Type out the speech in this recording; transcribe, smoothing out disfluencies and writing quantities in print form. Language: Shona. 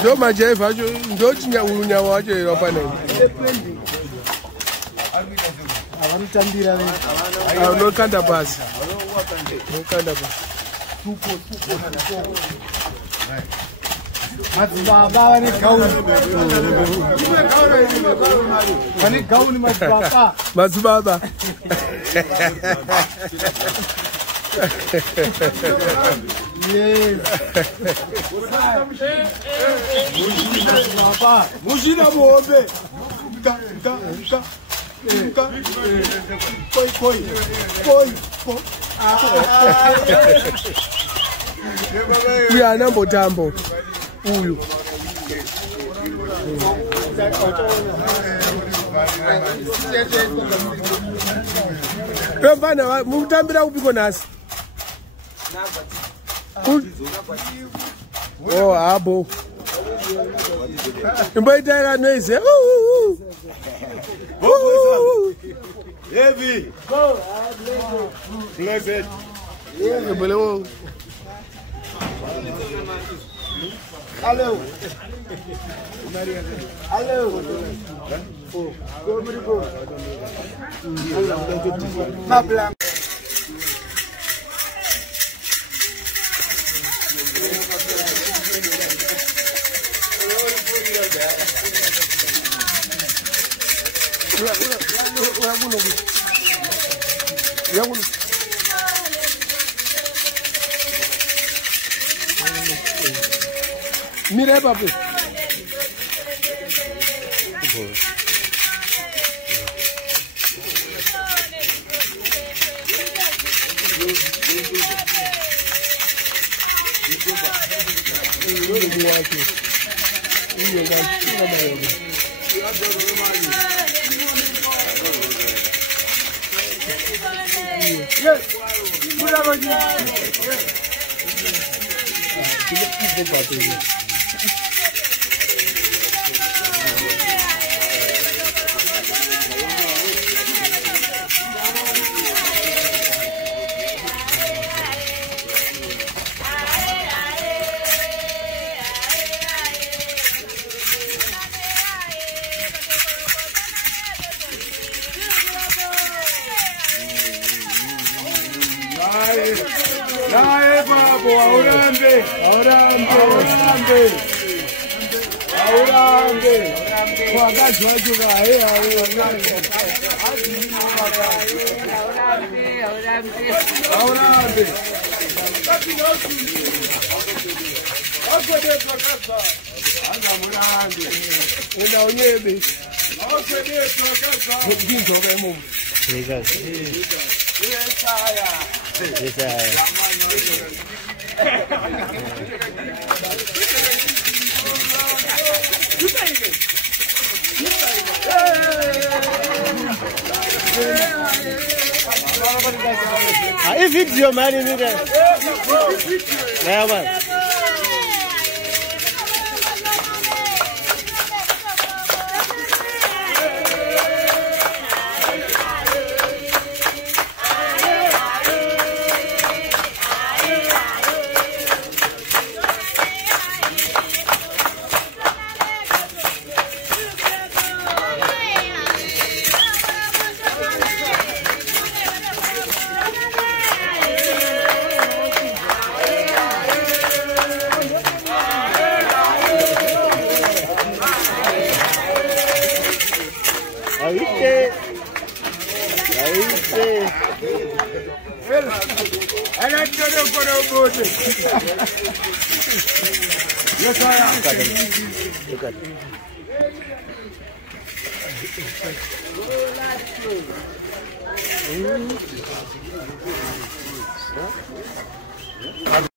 Ndo majaiva acho ndo chinyaunyao wacho wapanai avanotambira unokanda basi unokanda basi madzibaba vane gauni madzibaba Mujina muombe. Uyu anambo tambo uyu Pembana mutambira kupiko nasi oh abo imboitaira noise heavy blessed Hello. Hello. Hello. Hello. Mira, papi. Nae babo, aurambe. Wakazi wacho kahe aurambe. Unda unyebe. Aí vídeo mani mira. É, mano. Look at